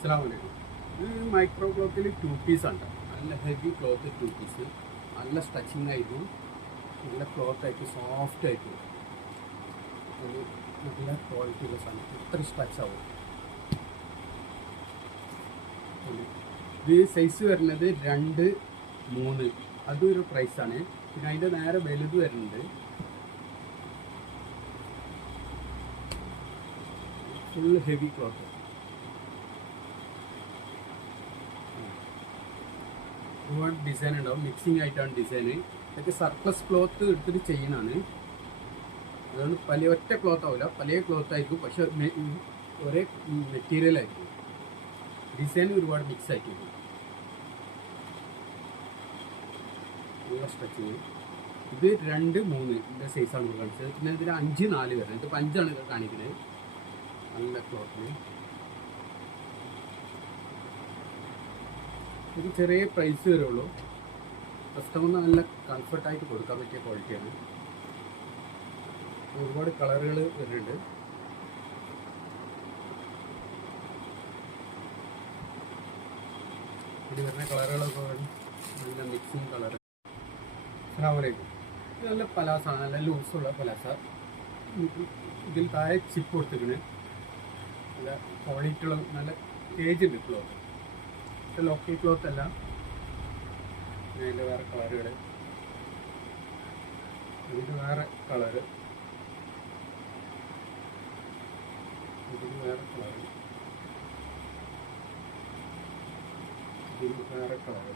അസ്സലാമലൈക്കും. ഇത് മൈക്രോ ക്ലോത്തിൽ 2 പീസാണ്. നല്ല ഹെവി ക്ലോത്ത് 2 പീസ്. നല്ല സ്ട്രെച്ചിങ് ആയിരിക്കും, നല്ല ക്ലോത്ത് ആയിട്ട് സോഫ്റ്റ് ആയിട്ട് ഒരു നല്ല ക്വാളിറ്റി ഉള്ള സാധനം. ഇത്ര സ്ട്രെച്ച് ആവും. ഇത് സൈസ് വരുന്നത് 2, 3 അതൊരു പ്രൈസാണ്. പിന്നെ അതിൻ്റെ നേരെ വലുത് വരുന്നുണ്ട്. Full heavy cloth. ഒരുപാട് ഡിസൈൻ ഉണ്ടാവും, മിക്സിംഗ് ആയിട്ടാണ് ഡിസൈന്. ഇതൊക്കെ സർപ്ലസ് ക്ലോത്ത് എടുത്തിട്ട് ചെയ്യുന്നതാണ്. അതുകൊണ്ട് പല ഒറ്റ ക്ലോത്ത് ആവില്ല, പല ക്ലോത്ത് ആയിരിക്കും, പക്ഷെ ഒരേ മെറ്റീരിയൽ ആയിരിക്കും. ഡിസൈൻ ഒരുപാട് മിക്സ് ആയിരിക്കും. നല്ല സ്ട്രെച്ചിങ്. ഇത് 2, 3 സൈസാണ് കാണിച്ചത്. പിന്നെ ഇതിൽ 5, 4 വരുന്നത്. ഇതിപ്പോൾ 5ആണ് കാണിക്കുന്നത്. നല്ല ക്ലോത്തിന് ഇത് ചെറിയ പ്രൈസ് വരുള്ളൂ. കസ്റ്റമറിന് നല്ല കംഫർട്ടായിട്ട് കൊടുക്കാൻ പറ്റിയ ക്വാളിറ്റിയാണ്. ഒരുപാട് കളറുകൾ വരുന്നുണ്ട്. ഇത് വരുന്ന കളറുകളൊക്കെ നല്ല മിക്സിങ് കളർ. അസ്സലാമലൈക്കും. ഇത് നല്ല പലാസാണ്, നല്ല ലൂസുള്ള പലാസ. ഇതിൽ താഴെ ചിപ്പ് കൊടുത്തിരിക്കണ്. നല്ല ക്വാളിറ്റി ഉള്ള നല്ല ഏജ് ഉണ്ട് ക്ലോത്ത്. ലോക്കൽ ക്ലോത്ത് അല്ല. അതിൻ്റെ വേറെ കളറുകൾ, ഇതിന് വേറെ കളറ്, ഇതിന് വേറെ കളറ്, ഇതിന് വേറെ കളറ്.